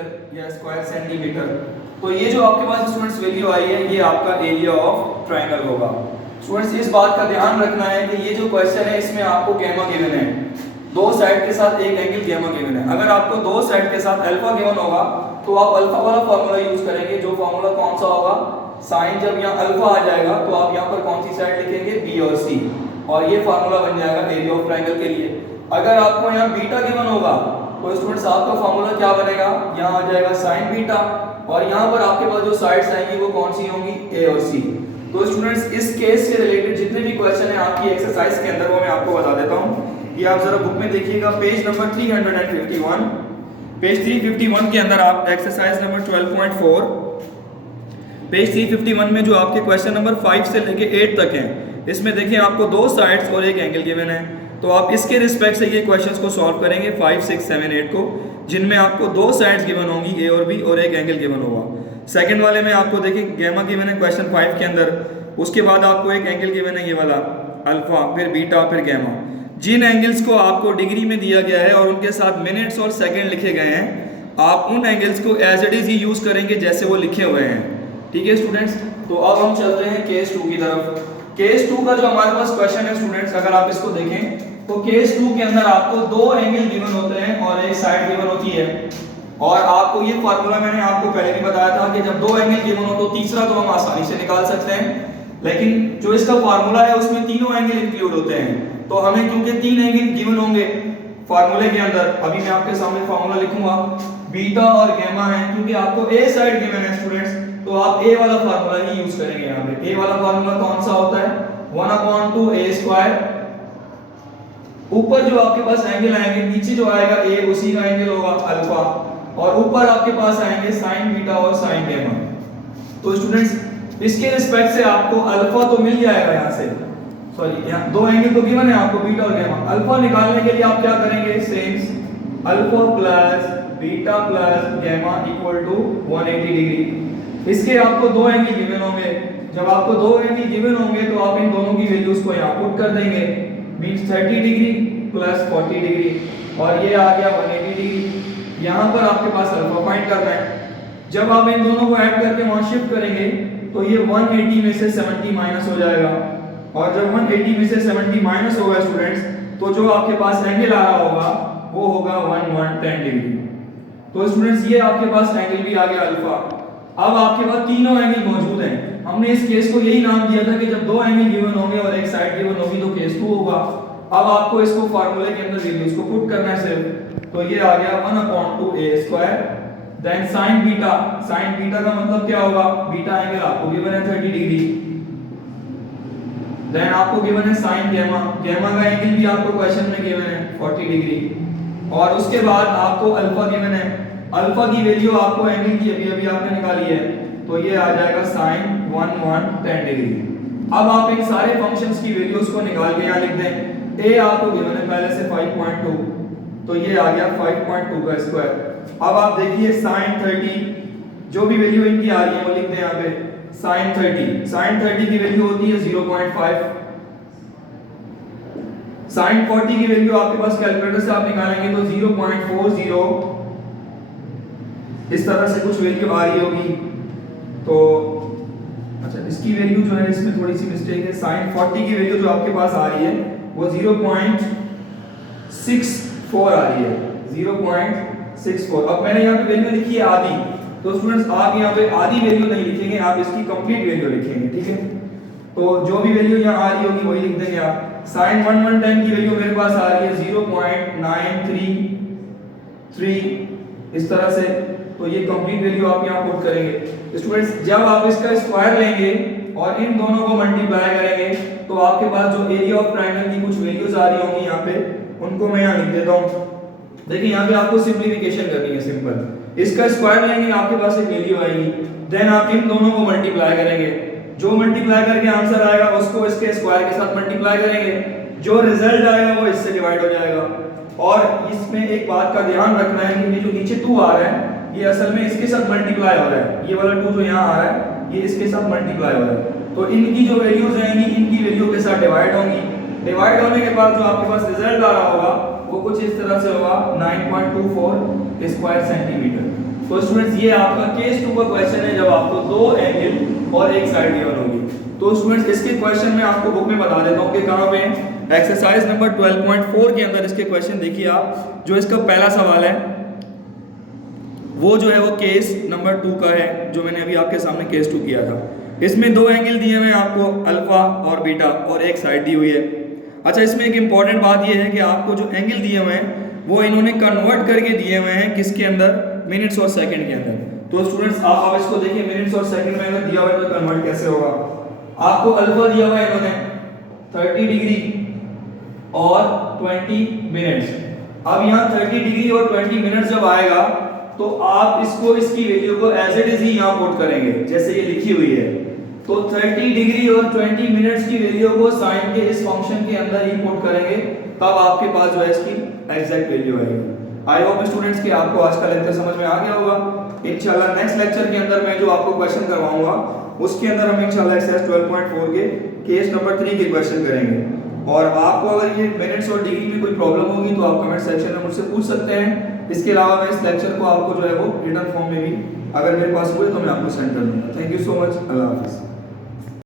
Metre या square centimetre. तो ये जो आपके पास स्टूडेंट्स वैल्यू आई है ये आपका एरिया ऑफ ट्रायंगल होगा। स्टूडेंट्स इस बात का ध्यान रखना है कि ये जो क्वेश्चन है इसमें आपको गैमा गिवन है, दो साइड के साथ एक एंगल गैमा गिवन है। अगर आपको दो साइड के साथ अल्फा गिवन होगा तो आप अल्फा वाला फार्मूला यूज करेंगे। जो फार्मूला कौन सा होगा, साइन जब यहाँ अल्फा आ जाएगा तो आप यहाँ पर कौन सी साइड लिखेंगे, बी और सी, और ये फार्मूला बन जाएगा एरिया ऑफ ट्रायंगल के लिए। अगर आपको यहाँ बीटा गिवन होगा तो स्टूडेंट्स आपका फार्मूला क्या बनेगा, यहाँ आ जाएगा साइन बीटा, और यहाँ पर आपके पास जो साइड्स आएंगी वो कौन सी होंगी, ए और सी। तो स्टूडेंट्स इस केस से रिलेटेड जितने भी क्वेश्चन है आपकी एक्सरसाइज के अंदर वो मैं आपको बता देता हूँ। ये आप जरा बुक में देखिएगा, पेज नंबर 351, पेज 351 के अंदर आप एक्सरसाइज नंबर 12.4, पेज 351 में जो आपके क्वेश्चन नंबर 5 से लेके 8 तक हैं, इसमें देखिए आपको दो साइड्स और एक एंगल गिवन है। तो आप इसके रिस्पेक्ट से ये क्वेश्चंस को सॉल्व करेंगे 5, 6, 7, 8 को, जिनमें आपको दो साइड्स गिवन होंगी ए और बी और एक एंगल गिवन होगा। सेकंड वाले में आपको देखिए गैमा गिवन है क्वेश्चन 5 के अंदर, उसके बाद आपको एक एंगल गिवन है ये वाला अल्फा, फिर बीटा, फिर गैमा। जिन एंगल्स को आपको डिग्री में दिया गया है और उनके साथ मिनट्स और सेकंड लिखे गए हैं, आप उन एंगल्स को एज इट इज ही यूज करेंगे जैसे वो लिखे हुए हैं। ठीक है स्टूडेंट्स, तो अब हम चलते हैं केस 2 की तरफ। केस 2 का जो हमारे पास क्वेश्चन है स्टूडेंट्स, अगर आप इसको देखें तो केस 2 के अंदर आपको दो एंगल गिवन होते हैं और एक साइड गिवन होती है। और आपको ये फार्मूला मैंने आपको पहले भी बताया था कि जब दो एंगल गिवन हो तो तीसरा तो हम आसानी से निकाल सकते हैं, लेकिन जो इसका फार्मूला है उसमें तीनों एंगल इंक्लूड होते हैं। तो हमें क्योंकि तीन एंगल गिवन होंगे फार्मूले के अंदर, अभी मैं आपके सामने फार्मूला लिखूंगा, बीटा और गैमा है, क्योंकि आपको ए साइड गिवन है स्टूडेंट्स, तो आप ए वाला फार्मूला ही यूज करेंगे। यहाँ पे ए वाला फार्मूला कौन सा होता है, 1/2 a स्क्वायर, ऊपर जो आपके पास एंगल आएंगे, नीचे जो आएगा ए उसी का एंगल होगा अल्फा, और ऊपर आपके पास आएंगे साइन बीटा और साइन गैमा। तो स्टूडेंट्स इसके रिस्पेक्ट से आपको अल्फा तो मिल जाएगा यहाँ से, सॉरी यहाँ दो एंगल तो गिवन है आपको बीटा और गैमा। अल्फा निकालने के लिए आप क्या करेंगे, same alpha plus beta plus gamma equal to 180 degree. इसके आपको दो एंगल गिवन होंगे, जब आपको दो एंगल गिवन होंगे तो आप इन दोनों की वैल्यूज को यहाँ पुट कर देंगे, मींस 30 डिग्री प्लस 40 डिग्री, और ये आ गया 180 डिग्री। यहाँ पर आपके पास अल्फा फाइंड करना है। जब आप इन दोनों को ऐड करके वहां शिफ्ट करेंगे तो ये 180 में से 70 माइनस हो जाएगा, और जब 180 में से 70 माइनस होगा स्टूडेंट्स तो जो आपके पास एंगल आ रहा होगा वो होगा 110 डिग्री। तो स्टूडेंट्स ये आपके पास एंगल भी आ गया अल्फा। अब आपके पास तीनों एंगल मौजूद हैं। हमने इस केस को यही नाम दिया था कि जब दो एंगल गिवन होंगे और एक साइड गिवन होगी तो केस 2 होगा। अब आपको इसको फार्मूले के अंदर वैल्यूज को पुट करना है सिर्फ, तो ये आ गया 1/2 a square, then sine beta, sine beta का मतलब क्या होगा, बीटा एंगल आपको गिवन है 30 डिग्री, देन आपको गिवन है साइन गैमा, गैमा का एंगल भी आपको क्वेश्चन में गिवन है 40 डिग्री, और उसके बाद आपको अल्फा गिवन है। अल्फा की वैल्यू आपको एंगल की अभी अभी आपने निकाली है, तो ये आ जाएगा साइन 110 डिग्री। अब आप इन सारे फंक्शंस की वैल्यूज को निकाल के यहाँ लिख दें। ए आपको गिवन है पहले से 5.2, तो ये आ गया 5.2 का स्क्वायर। अब आप देखिए साइन 30, जो भी वैल्यू इनकी आ रही है वो लिख दें यहाँ पे, साइन 30, साइन 30 की वैल्यू होती है 0.5, साइन 40 की वैल्यू आपके पास कैलकुलेटर से आप निकालेंगे तो 0.40, इस तरह से कुछ वैल्यू आ रही होगी। तो अच्छा, इसकी वैल्यू जो है इसमें थोड़ी सी मिस्टेक है, साइन 40 की वैल्यू जो आपके पास आ रही है वो 0.64 आ रही है, 0.64। अब मैंने यहाँ पे वैल्यू लिखी है आधी, तो स्टूडेंट्स आप यहाँ पे आधी वैल्यू नहीं लिखेंगे, आप इसकी कंप्लीट वैल्यू लिखेंगे। ठीक है, तो जो भी वैल्यू यहाँ आ रही होगी वही लिख देंगे आप। साइन 110 की वैल्यू मेरे पास आ रही है 0.933, इस तरह से, तो ये कंप्लीट वैल्यू आप यहाँ पुट करेंगे। स्टूडेंट्स जब आप इसका स्क्वायर लेंगे और इन दोनों को मल्टीप्लाई करेंगे तो आपके पास जो एरिया ऑफ ट्रायंगल की कुछ वैल्यूज आ रही होंगी यहाँ पे, उनको मैं यहाँ लिख देता हूँ। देखिए यहाँ पे आपको सिंप्लीफिकेशन करनी है, सिंपल। इसका स्क्वायर लेंगे आपके पास एक वैल्यू आएगी, देन आप इन दोनों को मल्टीप्लाई करेंगे, जो मल्टीप्लाई करके आंसर आएगा उसको इसके स्क्वायर के साथ मल्टीप्लाई करेंगे, जो रिजल्ट आएगा वो इससे डिवाइड हो जाएगा। और इसमें एक बात का ध्यान रखना है कि ये जो नीचे 2 आ रहा है ये असल में इसके साथ मल्टीप्लाई हो रहा है, ये वाला 2 जो यहाँ आ रहा है ये इसके साथ मल्टीप्लाई हो रहा है, तो इनकी जो वैल्यूज आएंगी इनकी वैल्यू के साथ डिवाइड होंगी। डिवाइड होने के बाद जो आपके पास रिजल्ट आ रहा होगा वो कुछ इस तरह से होगा 9.24 स्क्वायर सेंटीमीटर। तो स्टूडेंट्स ये आपका केस 2 का क्वेश्चन है, जब आपको दो एंगल और एक साइड गिवन होगी। तो स्टूडेंट्स इसके क्वेश्चन में आपको बुक में बता देता हूँ कि कहाँ पे एक्सरसाइज नंबर 12.4 के अंदर इसके क्वेश्चन देखिए आप। जो इसका पहला सवाल है वो जो है वो केस नंबर 2 का है, जो मैंने अभी आपके सामने केस 2 किया था। इसमें दो एंगल दिए हुए हैं आपको, अल्फा और बीटा, और एक साइड दी हुई है। अच्छा, इसमें एक इंपॉर्टेंट बात ये है कि आपको जो एंगल दिए हुए हैं वो इन्होंने कन्वर्ट करके दिए हुए हैं किसके अंदर, मिनट्स और सेकंड के अंदर। तो स्टूडेंट्स आप इसको देखिए, मिनट्स और सेकंड में अगर दिया हुआ है तो कन्वर्ट कैसे होगा। आपको अल्फा दिया हुआ है इन्होंने 30 डिग्री और 20 मिनट्स। अब यहाँ 30 डिग्री और 20 मिनट्स जब आएगा तो आप इसको, इसकी वैल्यू को एज इट इज ही यहाँ पुट करेंगे जैसे ये लिखी हुई है। तो 30 डिग्री और 20 मिनट्स की वैल्यू को साइन के इस फंक्शन के अंदर ही पुट करेंगे, तब आपके पास जो है इसकी एग्जैक्ट वैल्यू आएगी। आई होप स्टूडेंट्स कि आपको आज का लेक्चर समझ में आ गया होगा। इंशाल्लाह नेक्स्ट लेक्चर के अंदर मैं जो आपको क्वेश्चन करवाऊंगा उसके अंदर हम इंशाल्लाह एक्सरसाइज 12.4 के केस नंबर 3 के क्वेश्चन करेंगे। और आपको अगर ये मिनट्स और डिग्री में कोई प्रॉब्लम होगी तो आप कमेंट सेक्शन में मुझसे पूछ सकते हैं। इसके अलावा मैं इस लेक्चर को आपको जो है वो रिटन फॉर्म में भी अगर मेरे पास हुए तो मैं आपको सेंड कर दूंगा। Thank you so much. अल्लाह हाफिज़।